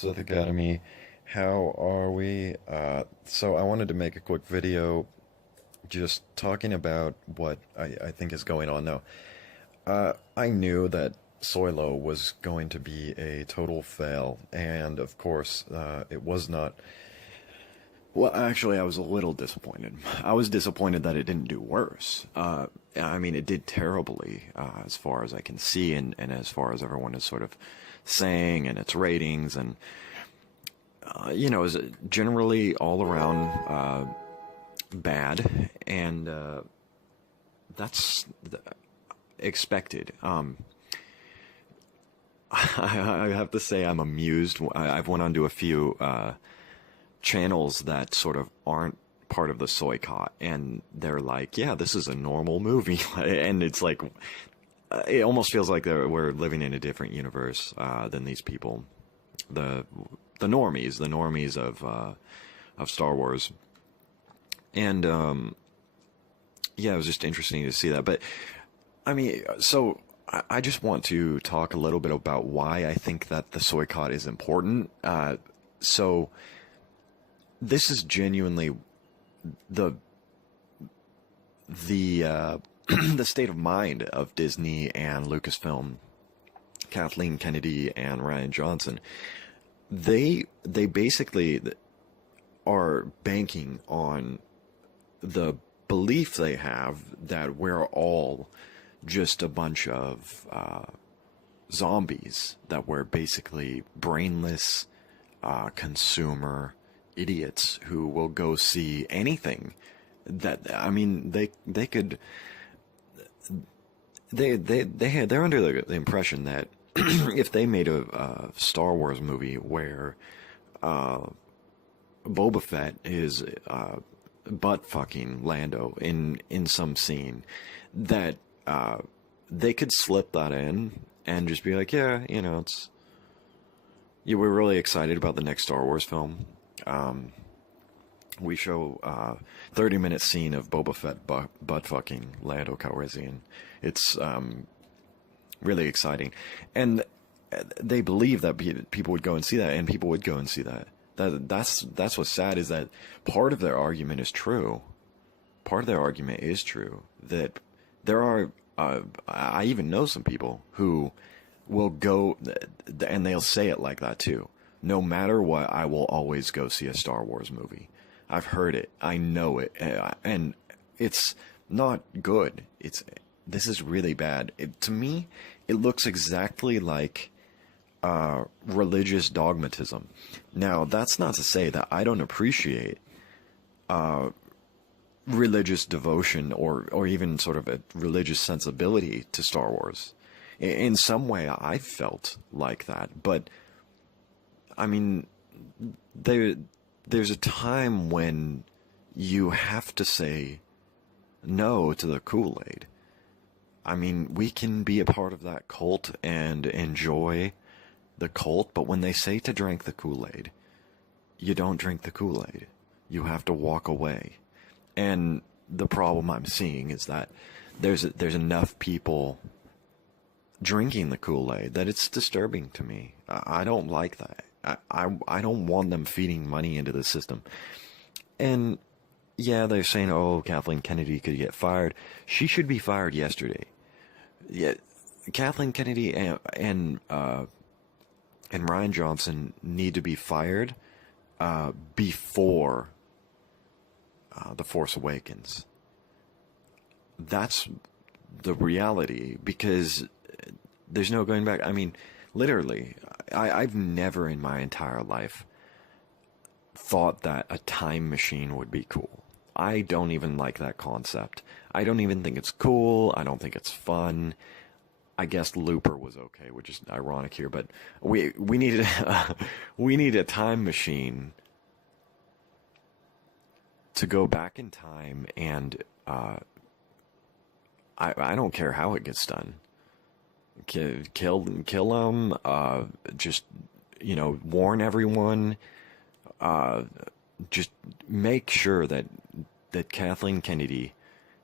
Sith Academy. How are we? So I wanted to make a quick video just talking about what I think is going on now. I knew that Solo was going to be a total fail, and of course, it was not. Well, actually, I was a little disappointed. I was disappointed that it didn't do worse. I mean, it did terribly, as far as I can see, and as far as everyone is sort of saying, and its ratings, and, is generally all around, bad, and, that's expected. I have to say I'm amused. I've went on to a few, channels that sort of aren't part of the soycott, and they're like, yeah, this is a normal movie. And it's like, it almost feels like we're living in a different universe than these people, the normies of Star Wars. And yeah, it was just interesting to see that. But I mean, so I just want to talk a little bit about why I think that the soycott is important. So this is genuinely the the state of mind of Disney and Lucasfilm, Kathleen Kennedy and Rian Johnson. They basically are banking on the belief they have that we're all just a bunch of zombies, that we're basically brainless consumer idiots who will go see anything. That, I mean, they're under the impression that if they made a Star Wars movie where Boba Fett is butt fucking Lando in some scene, that they could slip that in and just be like, yeah, we're really excited about the next Star Wars film. We show 30-minute scene of Boba Fett butt fucking Lando Calrissian. It's really exciting, and they believe that people would go and see that, and people would go and see that. That's what's sad, is that part of their argument is true. Part of their argument is true, that there are. I even know some people who will go, and they'll say it like that too. No matter what, I will always go see a Star Wars movie. I've heard it. I know it. And it's not good. This is really bad. To me, it looks exactly like religious dogmatism. Now, that's not to say that I don't appreciate religious devotion or even sort of a religious sensibility to Star Wars. In some way, I felt like that. But I mean, there's a time when you have to say no to the Kool-Aid. I mean, we can be a part of that cult and enjoy the cult, but when they say to drink the Kool-Aid, you don't drink the Kool-Aid. You have to walk away. And the problem I'm seeing is that there's enough people drinking the Kool-Aid that it's disturbing to me. I don't like that. I don't want them feeding money into the system. And yeah, they're saying, oh, Kathleen Kennedy could get fired. She should be fired yesterday. Yeah, Kathleen Kennedy and Rian Johnson need to be fired before The Force Awakens. That's the reality, because there's no going back. I mean, literally, I've never in my entire life thought that a time machine would be cool. I don't even like that concept. I don't even think it's cool. I don't think it's fun. I guess Looper was okay, which is ironic here, but we needed we need a time machine to go back in time, and I don't care how it gets done. Kill them. Just warn everyone. Just make sure that Kathleen Kennedy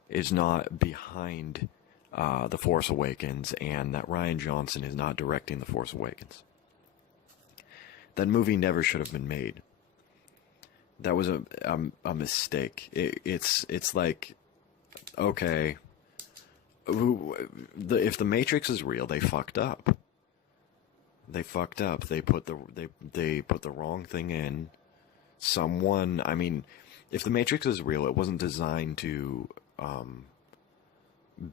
is not behind The Force Awakens, and that Rian Johnson is not directing The Force Awakens. That movie never should have been made. That was a mistake. It's like, okay, if the Matrix is real, they fucked up. They fucked up. They put the wrong thing in. Someone, I mean, if the Matrix is real, it wasn't designed to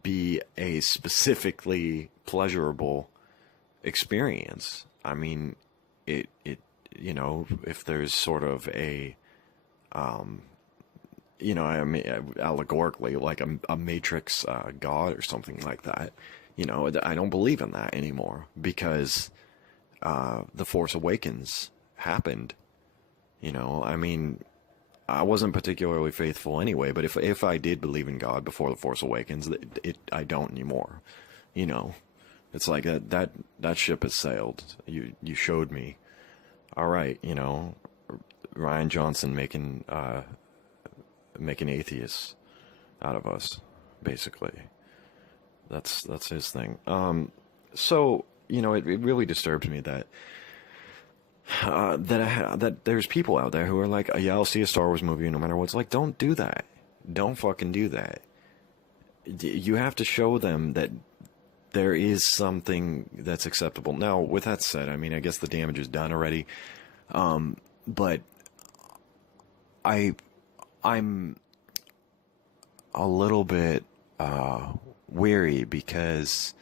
be a specifically pleasurable experience. I mean, it you know, if there's sort of a you know, I mean, allegorically, like a Matrix god or something like that, you know, I don't believe in that anymore, because The Force Awakens happened. You know, I mean, I wasn't particularly faithful anyway, but if I did believe in God before The Force Awakens, I don't anymore. You know, it's like that ship has sailed. You showed me. All right, you know, Ryan Johnson making atheists out of us, basically. That's his thing. So, you know, it really disturbs me that that there's people out there who are like, yeah, I'll see a Star Wars movie no matter what. It's like, don't do that. Don't fucking do that. You have to show them that there is something that's acceptable. Now, with that said, I mean, I guess the damage is done already. But I'm a little bit weary, because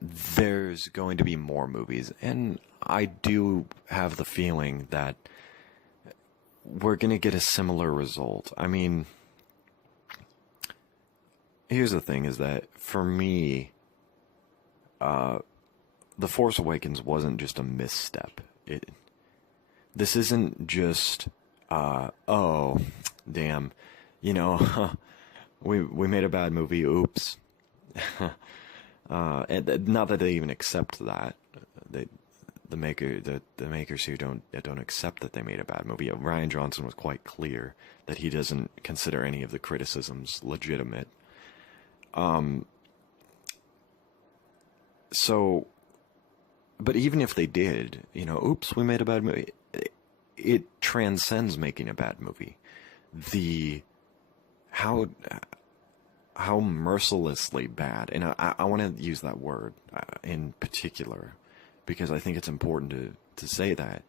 there's going to be more movies, and I do have the feeling that we're going to get a similar result. I mean, here's the thing, is that for me, The Force Awakens wasn't just a misstep. This isn't just, oh, damn, you know, we made a bad movie, oops. And not that they even accept that. The makers who don't accept that they made a bad movie. Ryan Johnson was quite clear that he doesn't consider any of the criticisms legitimate. So, but even if they did, you know, oops, we made a bad movie. It transcends making a bad movie. How mercilessly bad, and I want to use that word in particular, because I think it's important to say that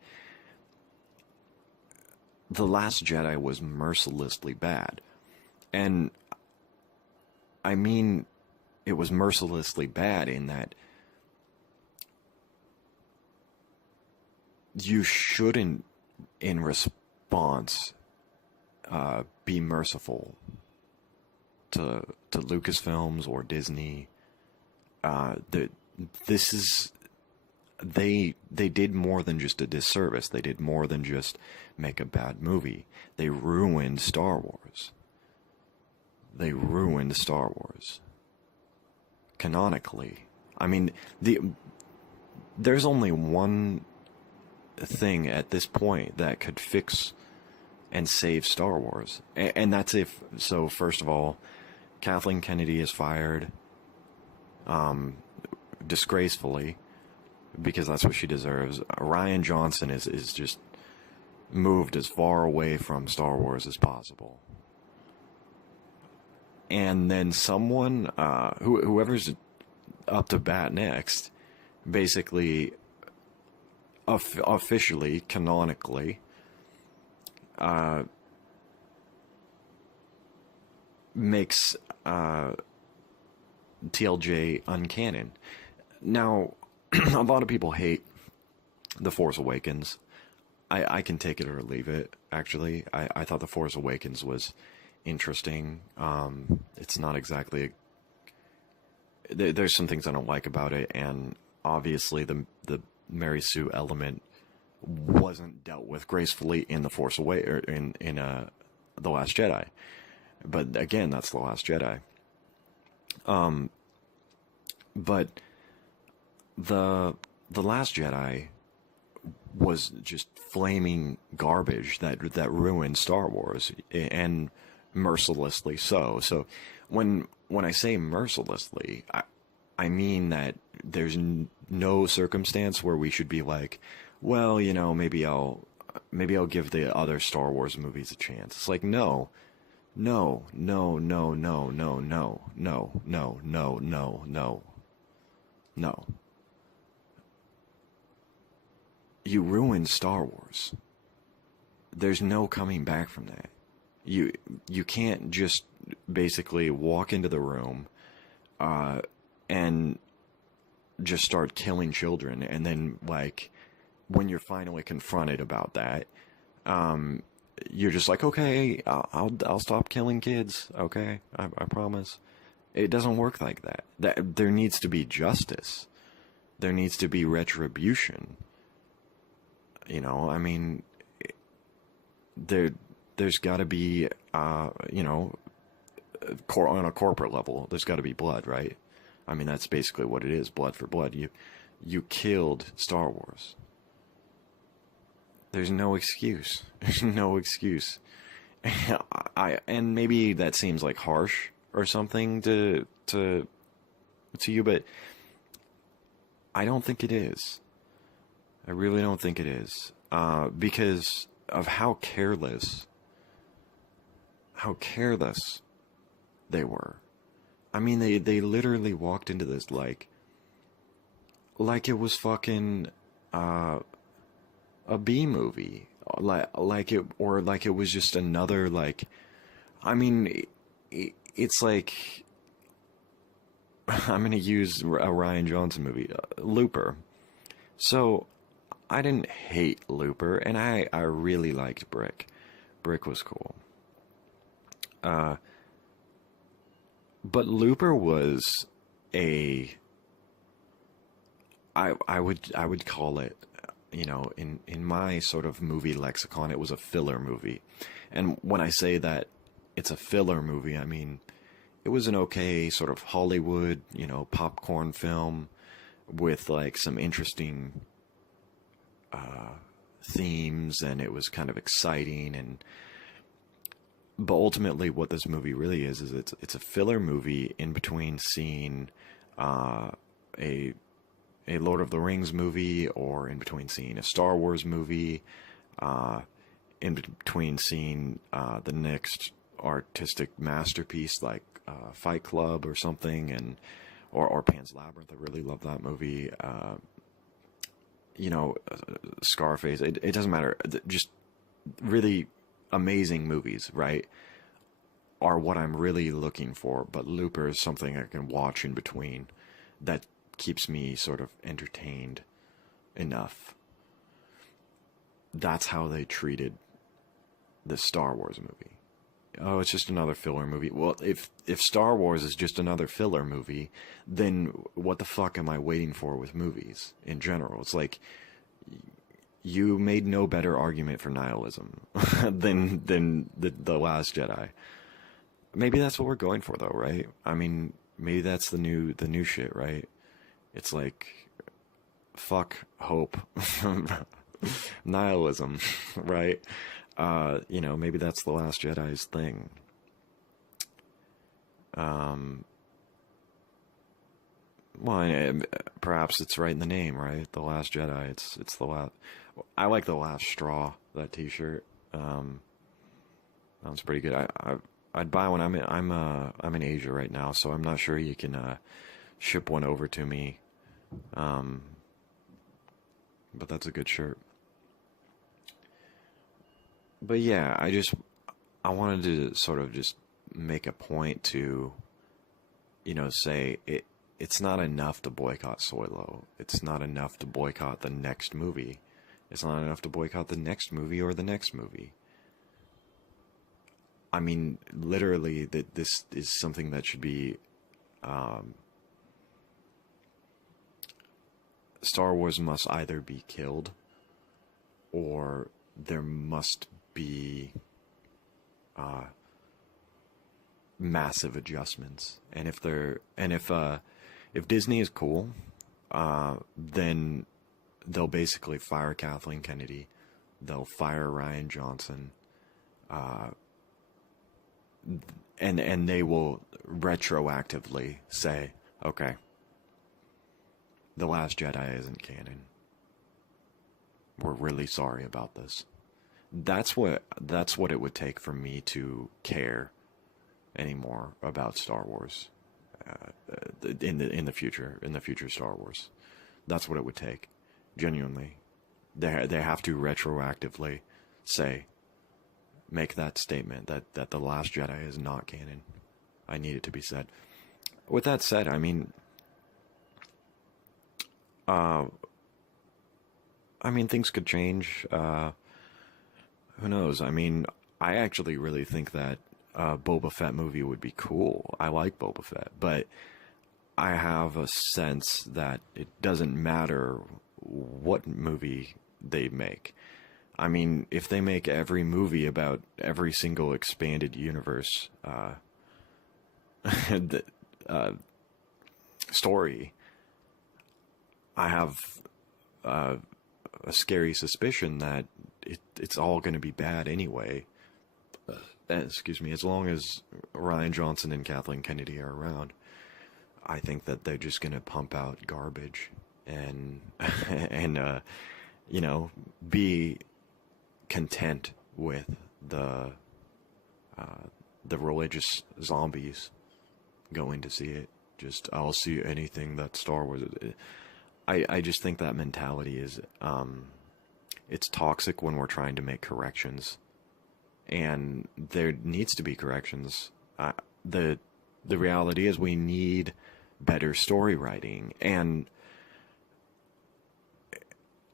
The Last Jedi was mercilessly bad. And I mean, it was mercilessly bad in that you shouldn't, in response, be merciful to Lucasfilms or Disney. They did more than just a disservice. They did more than just make a bad movie. They ruined Star Wars. They ruined Star Wars. Canonically. I mean, there's only one thing at this point that could fix and save Star Wars. And that's if, so first of all, Kathleen Kennedy is fired, disgracefully, because that's what she deserves. Ryan Johnson is just moved as far away from Star Wars as possible. And then someone, whoever's up to bat next, basically, officially, canonically, makes TLJ uncanon. Now, a lot of people hate The Force Awakens. I can take it or leave it, actually. I thought The Force Awakens was interesting. It's not exactly... There's some things I don't like about it, and obviously the Mary Sue element wasn't dealt with gracefully in The Force Awakens, or in The Last Jedi. But again, that's The Last Jedi. But the Last Jedi was just flaming garbage that ruined Star Wars, and mercilessly so. So when I say mercilessly, I mean that no circumstance where we should be like, well, you know, maybe I'll give the other Star Wars movies a chance. It's like, no, no, no, no, no, no, no, no, no, no, no, no, no. You ruined Star Wars. There's no coming back from that. You you can't just basically walk into the room and just start killing children, and then like when you're finally confronted about that, you're just like, okay, I'll stop killing kids. Okay, I promise. It doesn't work like that. That there needs to be justice. There needs to be retribution. You know, I mean, there's got to be, you know, on a corporate level, there's got to be blood, right? I mean, that's basically what it is, blood for blood. You killed Star Wars. There's no excuse. There's no excuse. And maybe that seems like harsh or something to you, but I don't think it is. I really don't think it is, because of how careless they were. I mean, they literally walked into this like it was fucking a B movie, like it was just another like. I mean, it's like I'm gonna use a Ryan Johnson movie, Looper. So I didn't hate Looper, and I really liked Brick. Brick was cool. But Looper was a I would call it, you know, in my sort of movie lexicon, it was a filler movie. And when I say that it's a filler movie, I mean it was an okay sort of Hollywood, you know, popcorn film with like some interesting themes, and it was kind of exciting. And but ultimately what this movie really is it's a filler movie in between seeing a Lord of the Rings movie, or in between seeing a Star Wars movie, in between seeing the next artistic masterpiece like Fight Club or something, and or Pan's Labyrinth. I really love that movie. You know, Scarface. It doesn't matter. Just really amazing movies, right? Are what I'm really looking for. But Looper is something I can watch in between that keeps me sort of entertained enough. That's how they treated the Star Wars movie. Oh, it's just another filler movie. Well, if Star Wars is just another filler movie, then what the fuck am I waiting for with movies in general? It's like you made no better argument for nihilism than the Last Jedi. Maybe that's what we're going for, though, right? I mean, maybe that's the new shit, right? It's like fuck hope, nihilism, right? You know, maybe that's the Last Jedi's thing. Well, perhaps it's right in the name, right? The Last Jedi. It's the last. I like the Last Straw. That T-shirt. Sounds pretty good. I'd buy one. I'm in Asia right now, so I'm not sure you can ship one over to me. But that's a good shirt. But yeah, I wanted to sort of just make a point to, you know, say it's not enough to boycott Solo. It's not enough to boycott the next movie. It's not enough to boycott the next movie or the next movie. I mean, literally, that this is something that should be, Star Wars must either be killed, or there must be massive adjustments. And if Disney is cool, then they'll basically fire Kathleen Kennedy, they'll fire Ryan Johnson, and they will retroactively say, okay, The Last Jedi isn't canon. We're really sorry about this. That's what it would take for me to care anymore about Star Wars in the future Star Wars. That's what it would take, genuinely. They have to retroactively make that statement that The Last Jedi is not canon. I need it to be said. With that said, I mean, things could change. Who knows? I mean, I actually really think that a Boba Fett movie would be cool. I like Boba Fett, but I have a sense that it doesn't matter what movie they make. I mean, if they make every movie about every single expanded universe story, I have a scary suspicion that it's all going to be bad anyway. Excuse me, as long as Rian Johnson and Kathleen Kennedy are around, I think that they're just going to pump out garbage and be content with the religious zombies going to see it. Just, I'll see anything that Star Wars. I just think that mentality is it's toxic when we're trying to make corrections, and there needs to be corrections. The reality is we need better story writing, and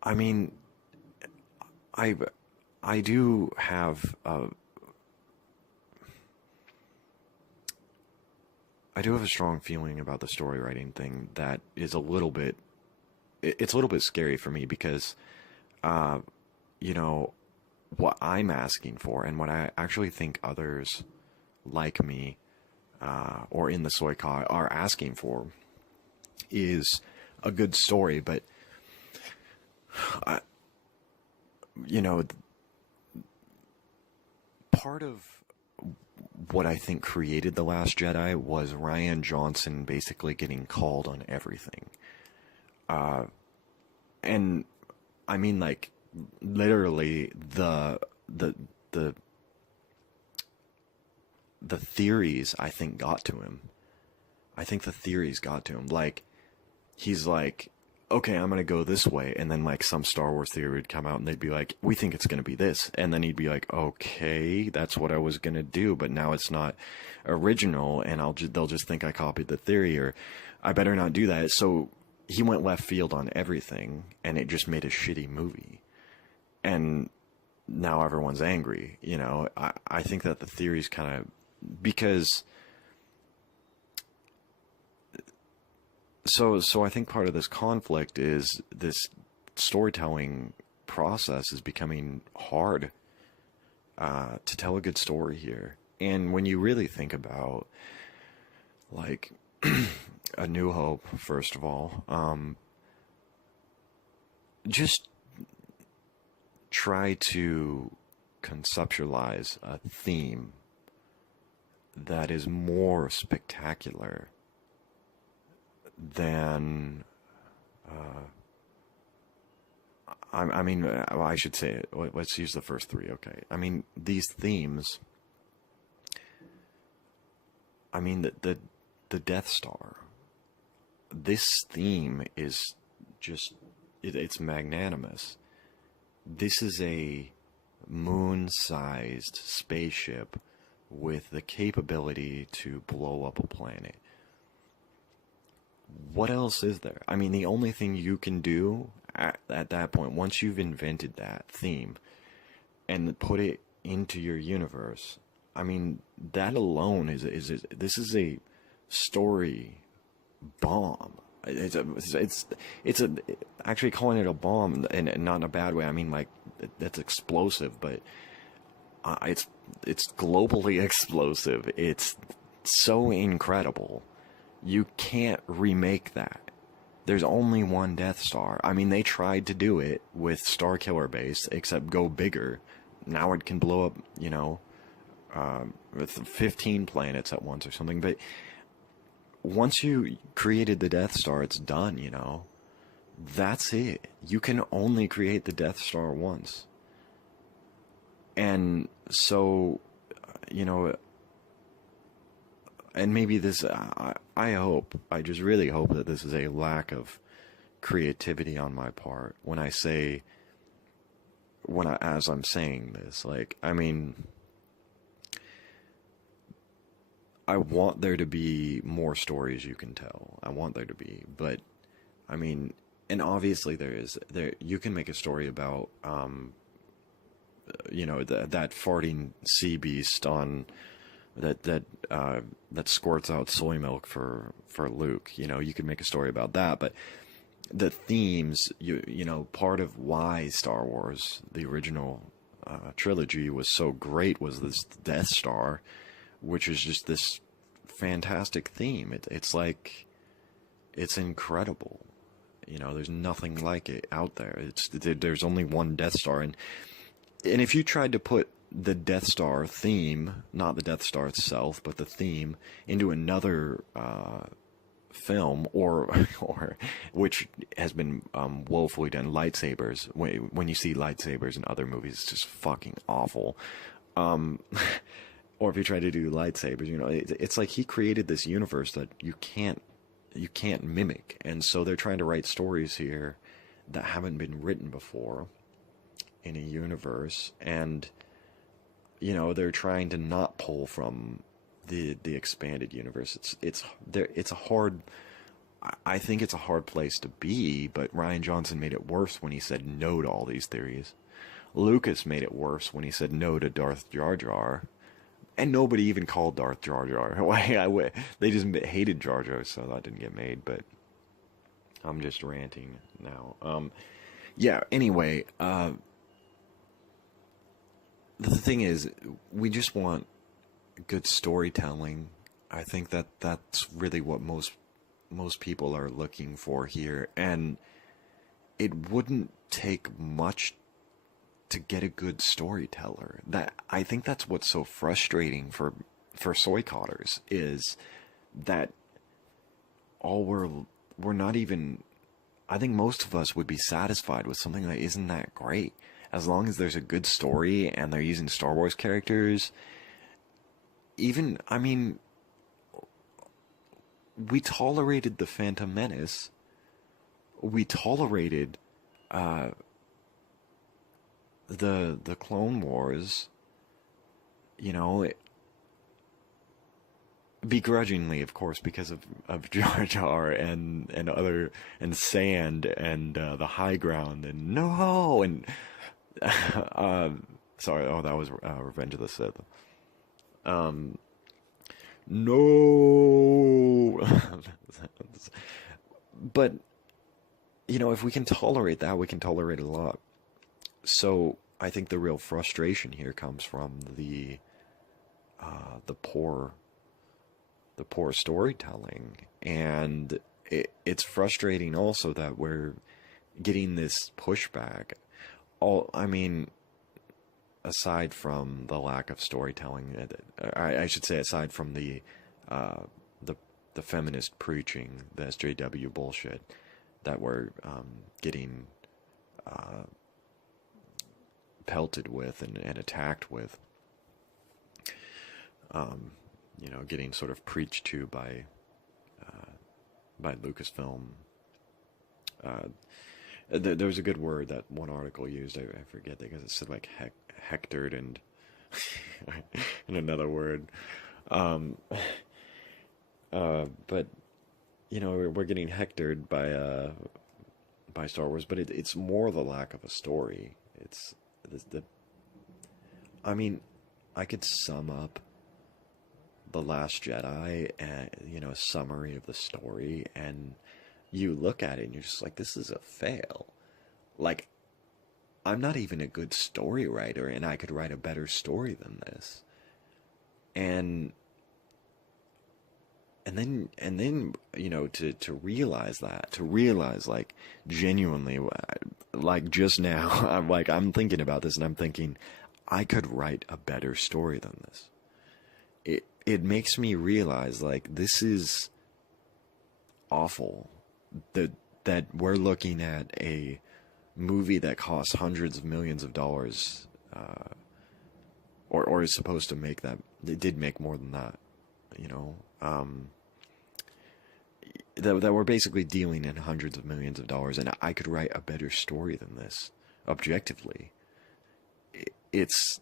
I mean, I do have a strong feeling about the story writing thing that is a little bit scary for me, because what I'm asking for and what I actually think others like me or in the soy car are asking for is a good story. But part of what I think created The Last Jedi was Rian Johnson basically getting called on everything. And I mean, like, literally the theories, I think, got to him. I think the theories got to him. Like, he's like, okay, I'm going to go this way. And then, like, some Star Wars theory would come out and they'd be like, we think it's going to be this. And then he'd be like, okay, that's what I was going to do, but now it's not original. And they'll just think I copied the theory, or I better not do that. So he went left field on everything, and it just made a shitty movie. And now everyone's angry. I think that the theories kind of, because so I think part of this conflict is this storytelling process is becoming hard to tell a good story here. And when you really think about, like, A New Hope, first of all, just try to conceptualize a theme that is more spectacular than I should say it. Let's use the first three, okay? I mean, these themes, I mean, the Death Star, this theme is just, it's magnanimous. This is a moon-sized spaceship with the capability to blow up a planet. What else is there? I mean, the only thing you can do at that point, once you've invented that theme and put it into your universe, I mean, that alone this is a story bomb. It's actually calling it a bomb, and not in a bad way. I mean, like, that's explosive, but it's globally explosive. It's so incredible. You can't remake that. There's only one Death Star. I mean, they tried to do it with Star Killer Base, except go bigger. Now it can blow up, with 15 planets at once or something. But once you created the Death Star, it's done, That's it. You can only create the Death Star once. And so, you know, and maybe this, I hope, I just really hope that this is a lack of creativity on my part when I say, as I'm saying this. Like, I mean, I want there to be more stories you can tell. I want there to be, but I mean, and obviously there you can make a story about that farting sea beast on that squirts out soy milk for Luke. You could make a story about that, but the themes, part of why Star Wars, the original trilogy, was so great was this Death Star, which is just this fantastic theme. It's like, it's incredible. There's nothing like it out there. There's only one Death Star, and if you tried to put the Death Star theme, not the Death Star itself, but the theme, into another film, or which has been woefully done, lightsabers. When you see lightsabers in other movies, it's just fucking awful. Or if you try to do lightsabers, it's like he created this universe that you can't mimic, and so they're trying to write stories here that haven't been written before in a universe, and they're trying to not pull from the expanded universe. It's a hard, I think it's a hard place to be, but Rian Johnson made it worse when he said no to all these theories. Lucas made it worse when he said no to Darth Jar Jar. And nobody even called Darth Jar Jar. They just hated Jar Jar, so that didn't get made. But I'm just ranting now. Yeah. Anyway, the thing is, we just want good storytelling. I think that's really what most people are looking for here, and it wouldn't take much to get a good storyteller. I think that's what's so frustrating for soycotters, is that we're not even, I think most of us would be satisfied with something that isn't that great, as long as there's a good story and they're using Star Wars characters. Even, I mean, we tolerated the Phantom Menace. We tolerated the Clone Wars, begrudgingly, of course, because of Jar Jar and Sand and the High Ground and no, and sorry, that was Revenge of the Sith. No. But if we can tolerate that, we can tolerate a lot. So I think the real frustration here comes from the poor storytelling, and it's frustrating also that we're getting this pushback. I mean, aside from the lack of storytelling, I should say, aside from the feminist preaching, the SJW bullshit that we're getting pelted with and attacked with, getting sort of preached to by Lucasfilm. There was a good word that one article used. I forget that, because it said like hectored and and another word. But we're getting hectored by Star Wars, but it's more the lack of a story. It's I mean, I could sum up The Last Jedi and, a summary of the story, and you look at it and you're just like, this is a fail. Like, I'm not even a good story writer, and I could write a better story than this. And then to realize like, genuinely, like, just now, I'm thinking about this and I'm thinking, I could write a better story than this. It makes me realize, like, this is awful. that we're looking at a movie that costs hundreds of millions of dollars, or is supposed to make that. It did make more than that, you know. That we're basically dealing in hundreds of millions of dollars, and I could write a better story than this, objectively. It's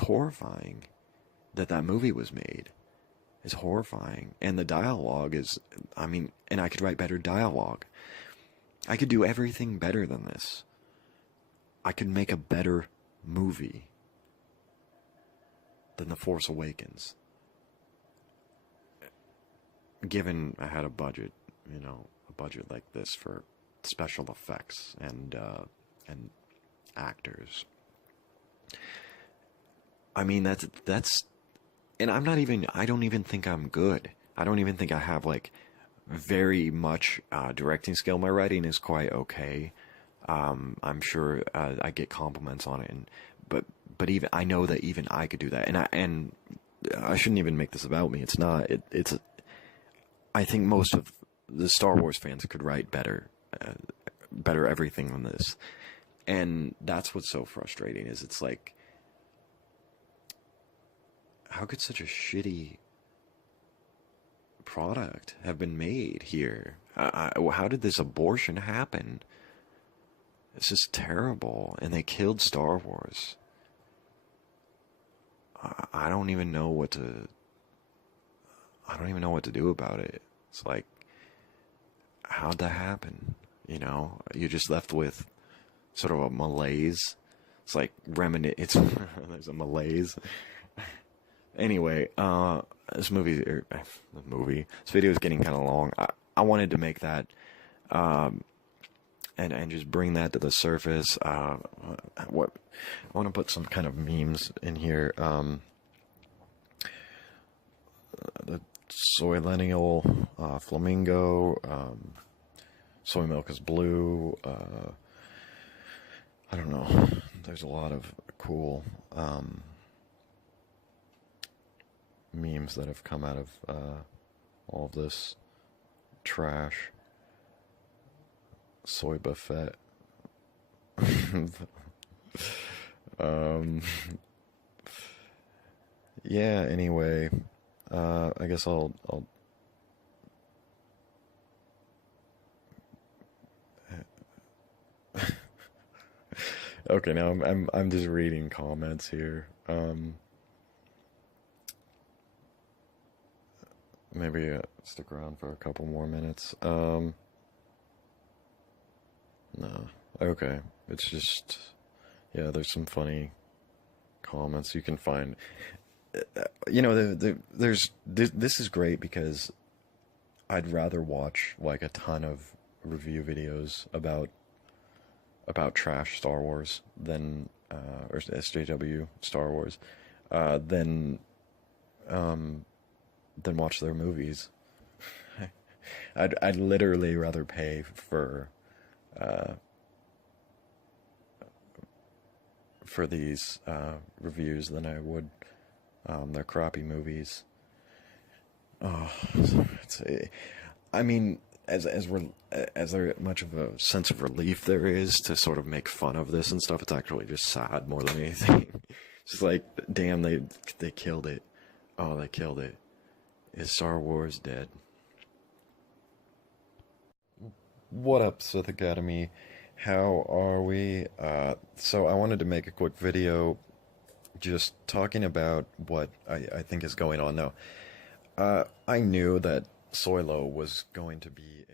horrifying that movie was made. It's horrifying, and the dialogue is, I mean, and I could write better dialogue. I could do everything better than this. I could make a better movie than The Force Awakens. Given I had a budget, you know, a budget like this for special effects and actors. I mean, that's, and I don't even think I'm good. I don't even think I have, like, very much directing skill. My writing is quite okay. I'm sure I get compliments on it, but even I know that even I could do that, and I shouldn't even make this about me. It's not. I think most of the Star Wars fans could write better everything than this, and that's what's so frustrating. Is it's like, how could such a shitty product have been made here? How did this abortion happen? It's just terrible, and they killed Star Wars. I don't even know what to. I don't even know what to do about it. It's like, how'd that happen? You know, you're just left with sort of a malaise. It's like it's there's a malaise. Anyway, this video is getting kind of long. I wanted to make that, and just bring that to the surface. I want to put some kind of memes in here. The Soylenial, Flamingo, Soy Milk is Blue, I don't know, there's a lot of cool, memes that have come out of, all of this trash. Soy buffet. Yeah, anyway, I guess I'll okay, now I'm just reading comments here. Maybe stick around for a couple more minutes. No. Okay. It's just, yeah, there's some funny comments you can find. You know, this is great because I'd rather watch like a ton of review videos about trash Star Wars than or SJW Star Wars than watch their movies. I'd literally rather pay for these reviews than I would their crappy movies. Oh, I mean, as there much of a sense of relief there is to sort of make fun of this and stuff, it's actually just sad more than anything. It's just like, damn, they killed it. Oh, they killed it. Is Star Wars dead? What up, Sith Academy? How are we? So I wanted to make a quick video just talking about what I think is going on now. I knew that Soylo was going to be